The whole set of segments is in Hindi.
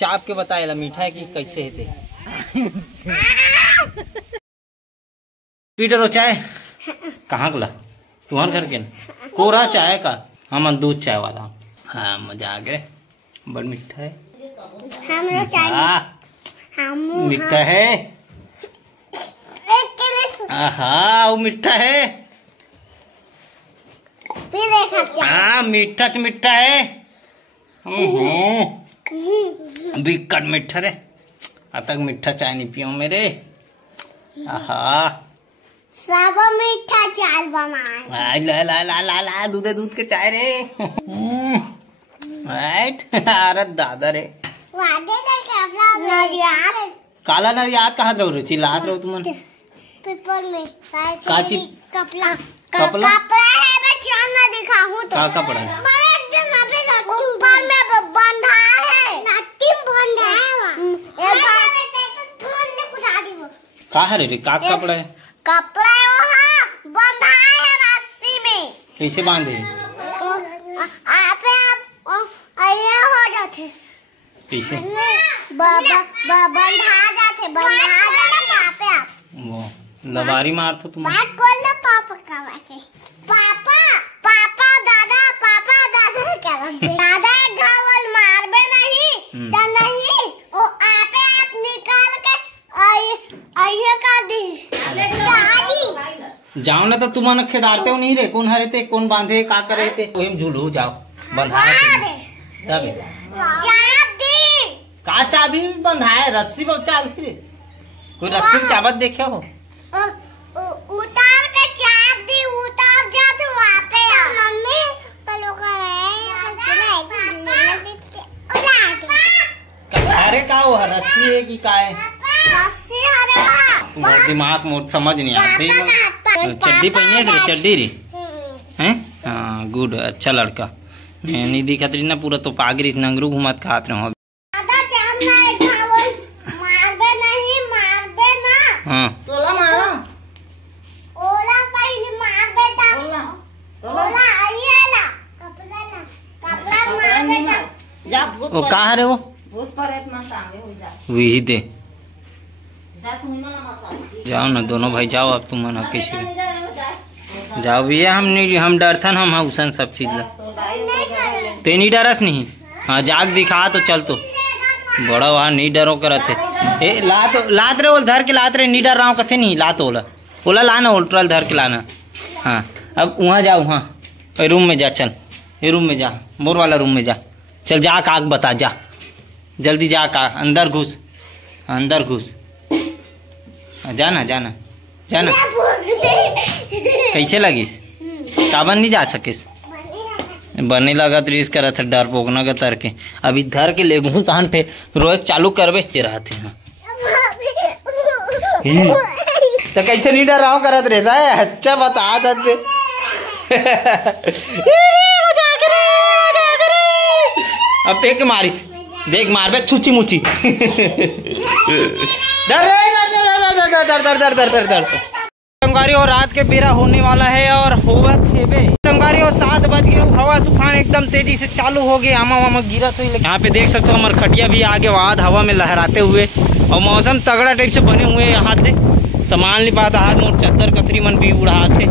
चाप के बताएला मीठा है कि कैसे है ते। पीटर चाय कहाँ गुला तुम्हारे घर के कोरा चाय का हम दूध चाय वाला। हाँ मजा आ गए बड़ मीठा है मीठा है। हाँ वो मीठा है हाँ मीठा तो मीठा है बिकट मीठा रे अतक मीठा चाय नहीं पियो मेरे। आहा सब मीठा चाय बनाए ला ला ला ला ला दूध के चाय रे। अरे दादा रे काला नरियात कहाँ रहो रे चिल्लात रहो तुम पेपर में काची कपड़ा कपड़ा है मैं चांद ना दिखाऊं तो का कपड़ा है ऊपर में बंधा है नट्टी बंधा है कहाँ रे का कपड़ा है कपड़ा वहाँ बंधा है रस्सी में। कैसे बांधे आप ये हो जाते कैसे बंधा वो लबारी मार तो तुम बात कर लो पापा का पापा दादा क्या दादा घावल मारबे नहीं तो नहीं वो आपे आप निकाल के आइए कर दी जाओ ना तो तुम खेदारते हो नहीं रे कौन हरे थे कौन बांधे का करे थे वही झूलू जाओ बंधा तब का चाबी बंधाए रस्सी पर चाबी रे कोई रस्सी चाबत देखे हो उतार के चाप दी उतार जा तो वहाँ पे मम्मी तो लोग अरे का वो रस्सी है कि का है रस्सी हरे तुम्हारा दिमाग मोट समझ नहीं आती चड्डी पहने रे चड्डी रे हैं हाँ गुड अच्छा लड़का नहीं दिखा रही ना पूरा तो पागरी नंगरू घुमत खात रहो हाँ ओला पहले मार बेटा ओला आइएला कपड़ा मार बेटा वो कहाँ रे वो वही दे जाओ ना दोनों भाई जाओ अब तुम ना किसी जाओ भैया हम डरथन हम उसन सब चीज ला ते नहीं डरस नहीं। हाँ जाग दिखा तो चल तो बड़ा वहाँ नहीं डरो करते ए लात रे ओल धर के लात रे नहीं डर रहा हूँ कथे नहीं लात ओला लाना ओल्ट्रल धर के लाना। हाँ अब वहाँ जाओ वहाँ रूम में जा चल ये रूम में जा मोर वाला रूम में जा चल जा काग बता जा जल्दी जा का अंदर घुस जाना कैसे लगिस सावन नहीं जा सकिस बने लगा तो रिस्क करा था डर पोगना का तर के अभी धर के ले गूँ तहन पे रोज चालू करबे ते रहते हैं तो कैसे नहीं डर रहा हूँ करत रे साहब अच्छा बता दे अब पेक मारी देख मार बे छुची मुची दर संगारी और रात के बेरा होने वाला है और होगा खेबे संगारी और 7 बज गए हवा तूफान एकदम तेजी से चालू हो गया आमा वामा गिरा तो यहाँ पे देख सकते हो हमारे खटिया भी आगे वाद हवा में लहराते हुए और मौसम तगड़ा टाइप से बने हुए हाथ दे सामान नहीं पाता हाथ में चद्दर कतरी मन भी उड़ा थे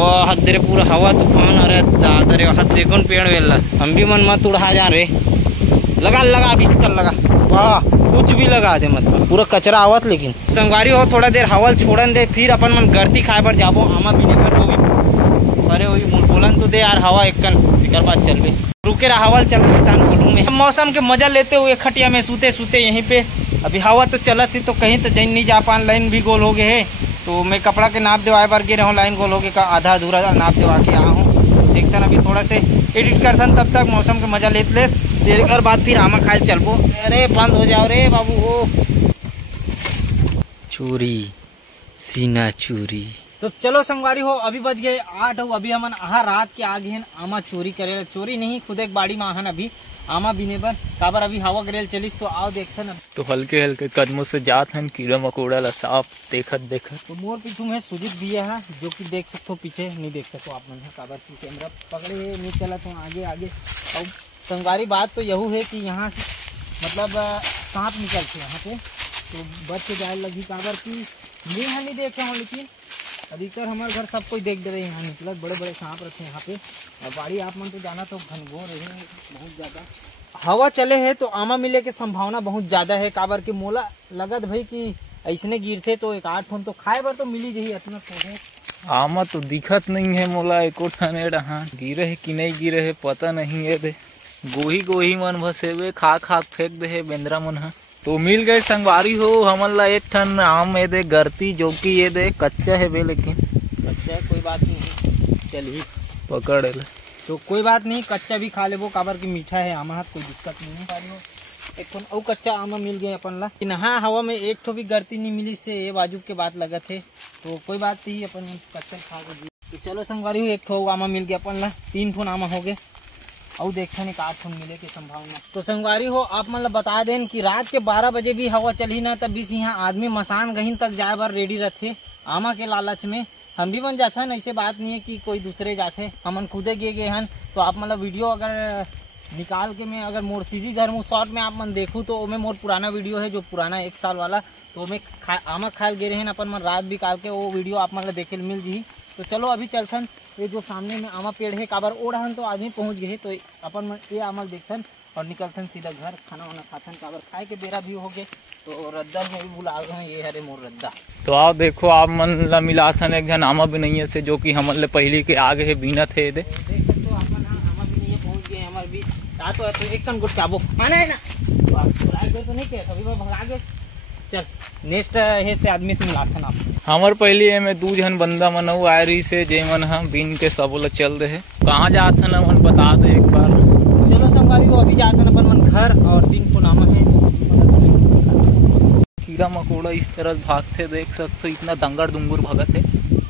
और हाथ दे पूरा हवा तूफान अरे दादा रे हाथ देखो पेड़ वेला हम भी मन मत उड़ा जा रे लगा बिस्तर लगा वाह कुछ भी लगा दे मतलब पूरा कचरा आवत लेकिन संगवारी हो थोड़ा देर हवल छोड़न दे फिर अपन मन गर्ती खाए पर जाबो आमा पीने पर वो भी अरे वही बोलन तो दे यार हवा एकन फिकर बात चल बे रुके रहा हवल चल तान बोलूँ में मौसम के मजा लेते हुए खटिया में सूते यहीं पे अभी हवा तो चलत थी तो कहीं तो जैन नहीं जा पान लाइन भी गोल हो गए है तो मैं कपड़ा के नाप दिवाए पर गे रहा लाइन गोल हो गए का आधा अधूरा नाप दिवा के आया हूँ देखता ना अभी थोड़ा से एडिट करता तब तक मौसम के मजा लेते देर कर बाद फिर आमा खाए चलबो अरे बंद हो जाओ रे बाबू हो चोरी सीना चोरी तो चलो संगवारी हो अभी बज गए 8 अभी हमन आहा रात के आगे हैं आमा चोरी करे चोरी नहीं खुद एक बाड़ी में आहन अभी आमा बिने बर काबर अभी हवा करेल चलिस तो आओ देखते ना तो हल्के हल्के कदमों से जात हैं कीड़ा मकोड़ा ला साफ देखत तो मोर पीछू में सुजीत भैया है जो कि देख सकते हो पीछे नहीं देख सको आप मन काबर की कैमरा पकड़े नहीं चला तो आगे और संगवारी बात तो यहू है कि यहाँ से मतलब सांप निकल थे यहाँ पे, तो बच के जाए लगी काबर की मैं यहाँ नहीं देखे हूँ, लेकिन अधिकतर हमारे घर सब कोई देख दे रहे हैं यहाँ निकलत बड़े बड़े सांप रहते हैं यहाँ पे। और बाड़ी आप मन तो जाना तो घनघोर है बहुत ज़्यादा, हवा चले है तो आमा मिले के संभावना बहुत ज़्यादा है। काबर के मोला लगत भाई कि ऐसने गिरते तो एक 8 ठन तो खाए बर तो मिली जही इतना थोड़े। आमा तो दिखत नहीं है मोला एको ठने रहा, गिरे है कि नहीं गिरे है पता नहीं है दे। गोही गोही मन भसेबे खा खा फेंक दे है बेंद्रा मन हा। तो मिल गए संगवारी हो हमन ला एक ठन आम ये दे गरती, जो कि ये दे कच्चा है बे, लेकिन कच्चा है कोई बात नहीं, चलिए पकड़ ले तो कोई बात नहीं, कच्चा भी खा लेबो काबर की मीठा है आमा हाथ, कोई दिक्कत नहीं है। एक ठन और कच्चा आमा मिल गए अपन ला, हाँ हवा में एक ठो भी गरती नहीं मिली से ये बाजू के बात लगा थे, तो कोई बात नहीं अपन कच्चा खा के। तो चलो संगवारी एक ठो आमा मिल गया अपन ला, 3 ठो आमा हो गए और देखते हैं 8 ठन मिले की संभावना। तो संगवारी हो आप मतलब बता दें कि रात के 12 बजे भी हवा चली ना तब भी यहाँ आदमी मसान गहीन तक जाए बार रेडी रहते आमा के लालच में। हम भी बन जाते हैं, ऐसे बात नहीं है कि कोई दूसरे जाते, हमन खुदे गए हैं। तो आप मतलब वीडियो अगर निकाल के मैं अगर मोर सीधी घर में शॉर्ट में आप मन देखूँ तो मैं मोर पुराना वीडियो है जो पुराना 1 साल वाला, तो मैं आमा खाल गए हैं अपन मन रात भी काल के, वो वीडियो आप मतलब देखे मिल जी। तो चलो अभी चलथन, ये जो सामने में आमा पेड़ है काबर ओढ़न तो आदमी पहुंच गए, तो अपन ये आमा देखथन और निकलथन सीधा घर, खाना वाना खाथन काबर खाए के बेरा भी हो गए। तो रद्दा में भी बुला गए, ये हरे मोर रद्दा। तो आप देखो आप मन ला मिलासन एक जन आमा भी नहीं है से, जो कि हमन ले पहली के आगे है बीना थे दे। देख तो अपन आमा भी नहीं पहुंच गए हमारे भी, तो एक टन गुटकाबो माना है ना, तो आप तो नहीं कहे कभी भगा गए। चल नेक्स्ट है से आदमी से मिलाथन आप। हमार पहले में 2 जन बंदा मन आए रही से, जे मन हम बीन के सब ला चल रहे। कहाँ जाथन हमन बता दे एक बार। चलो संगवारी हो अभी जाथन अपन मन घर, और 3 ठो आमा है। कीड़ा मकोड़ा इस तरह भागते देख सकते, इतना दंगर दुंगुर भगत है।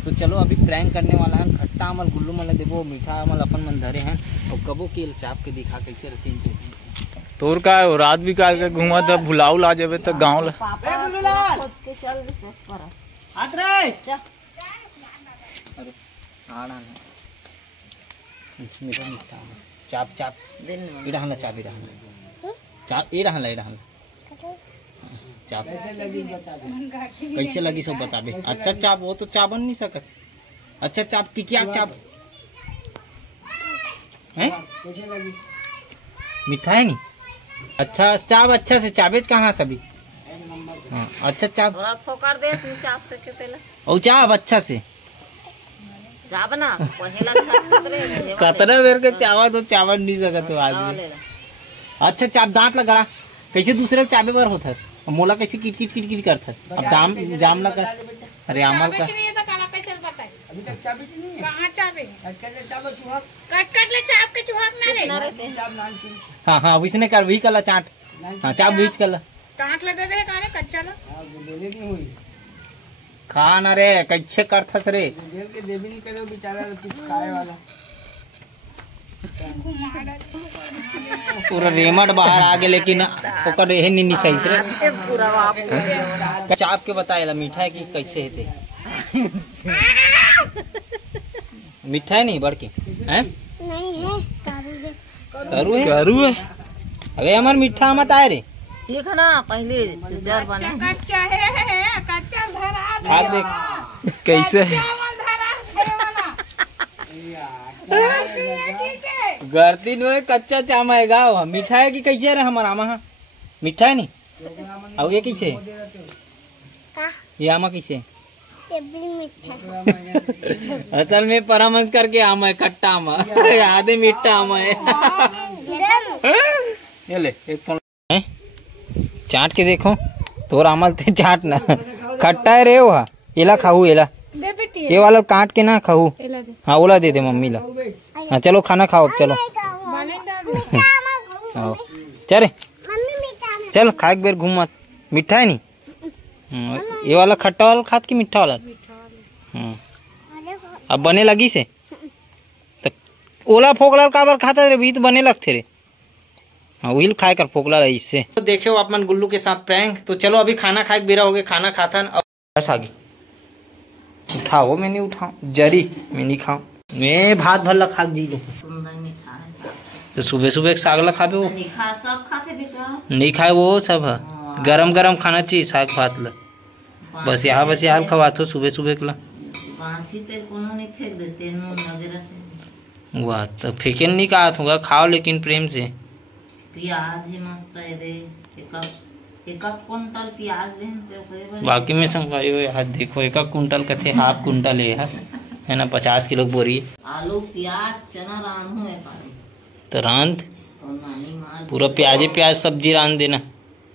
तो चलो अभी प्रैंक करने वाला है, खट्टा अमल गुल्लू मन देवो, मीठा अमल अपन मन धरे हैं, और कबो केल चाप के दिखा कैसे रहती है। तोर का है रात भी काल के घुमा था, भुलाऊ ला जाबे तो गाँव ला चाप चाप इडहला चाप इडहला चाप इडहला इडहला चाप कैसे लगी सब बताबे। अच्छा चाप वो तो चाप बन नहीं सकत। अच्छा चाप की क्या चाप है, मीठा है नहीं। अच्छा चाप अच्छा से चाबेज कहाँ सभी। हाँ अच्छा चाप फोकर दे तू चाप से के तेला और चाप अच्छा से चाप ना पहला चाप खतरे कतरा बेर के चावा तो चावल नहीं सकत आदमी। अच्छा चाप दांत लगा कैसे दूसरे चाबे पर होता मोला कैसे किट किट किट किट करता। अब दाम जाम लगा अरे अमल का अभी तक चाबी नहीं है। कहाँ चाबी? कट ले चाप के चुहाक ना रे। हाँ हाँ इसने कर वही कला चाट। हाँ चाप बीच कला टाट ले दे दे कारे कच्चा ला खा ना रे कैसे करथस रे। देवी नहीं करे बेचारा कुछ खाए वाला पूरा रेमट बाहर आ गए, लेकिन ओकर रहे नहीं चाहिए रे। चाप के बताएला मीठा है कि कैसे है ते मीठा है नहीं बड़के हैं नहीं है करू है करू है। अबे हमार मीठा मत आए रे ठीक है ना पहले चुचर बने कच्चा है कच्चा धरा खा देख कैसे है। गर्ती नो कच्चा चाम है गाँव मीठा है कि कैसे रे हमारा आमा मीठा है नहीं। और ये कैसे ये आमा कैसे ये भी मीठा असल में परामर्श करके आमा है खट्टा आमा आधे मीठा आमा है। ये ले एक हैं? चाट के देखो तोर आमल थे चाट ना खट्टा है रे वो एला खाऊ एला दे बेटी ये वाला काट के ना खाऊ। एला दे हाँ ओला दे दे मम्मी ला। हाँ चलो खाना खाओ चलो आओ चले चल खा एक बेर घूम मत मीठा है नहीं। ये वाला खट्टा वाला खात की मीठा वाला अब बने लगी से तो ओला फोकला काबर खाता रे भी तो बने लगते रे। हाँ व्हील खाए कर फोकला रही इससे। तो देखे हो अपन गुल्लू के साथ प्रैंक। तो चलो अभी खाना खाए बेरा हो गया खाना खाता बस आगे उठाओ मैं नहीं उठाऊं जरी मैं नहीं खाऊं मैं भात भल्ला खा जी लूं। सुंदर मीठा है तो तो सुबह सुबह साग ला खाबे वो खा सब खाते बेटा नहीं खाए वो सब है गरम गरम खाना चाहिए साग भात ला बस यहाँ खवात हो सुबह सुबह के ला पांची तेल कोनो नहीं फेंक देते नून वगैरह वाह तो फेंके नहीं कहा होगा खाओ लेकिन प्रेम से प्याज ही मस्त है रे एक कुंटल प्याज दे बाकी में संगवारी हो यार देखो एक कुंटल कथे हाफ कुंटल है ना 50 किलो बोरी आलू प्याज चना रांधू है तो रांध तो नानी मार पूरा प्याज सब्जी रांध देना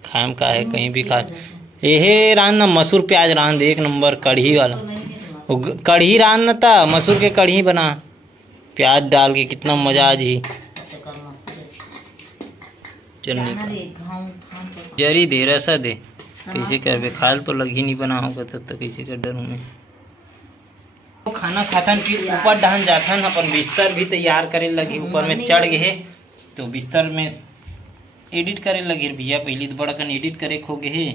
खाम का है कहीं भी खा ये रांध ना मसूर प्याज रांध एक नंबर कढ़ी वाला कढ़ी रांध ना था मसूर के कढ़ी बना प्याज डाल के कितना मजा आज ही चलने का जरी दे रसा दे कैसे कर खाल तो लग ही नहीं बना होगा तब तक कैसे कर डरूँ मैं तो खाना खातन फिर ऊपर डहन जाथन अपन बिस्तर भी तैयार करे लगी ऊपर में चढ़ गए तो बिस्तर में एडिट करे लगे भैया पहले तो बड़ा एडिट करे खो गए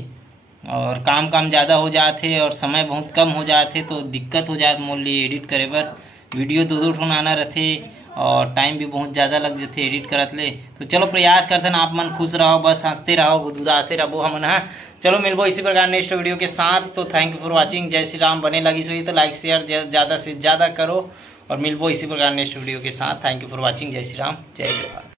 और काम ज़्यादा हो जाते और समय बहुत कम हो जाते तो दिक्कत हो जात मोल लिए एडिट करे बर वीडियो दो ठोन आना रहते और टाइम भी बहुत ज़्यादा लग जाते एडिट करत ले तो चलो प्रयास करते आप मन खुश रहो बस हंसते रहो गुदगुदाते रहो हमन हाँ चलो मिलबो इसी प्रकार नेक्स्ट वीडियो के साथ तो थैंक यू फॉर वाचिंग जय श्री राम बने लगी सो तो लाइक शेयर ज़्यादा से ज़्यादा करो और मिलबो इसी प्रकार नेक्स्ट वीडियो के साथ थैंक यू फॉर वाचिंग जय श्री राम जय जवाहर।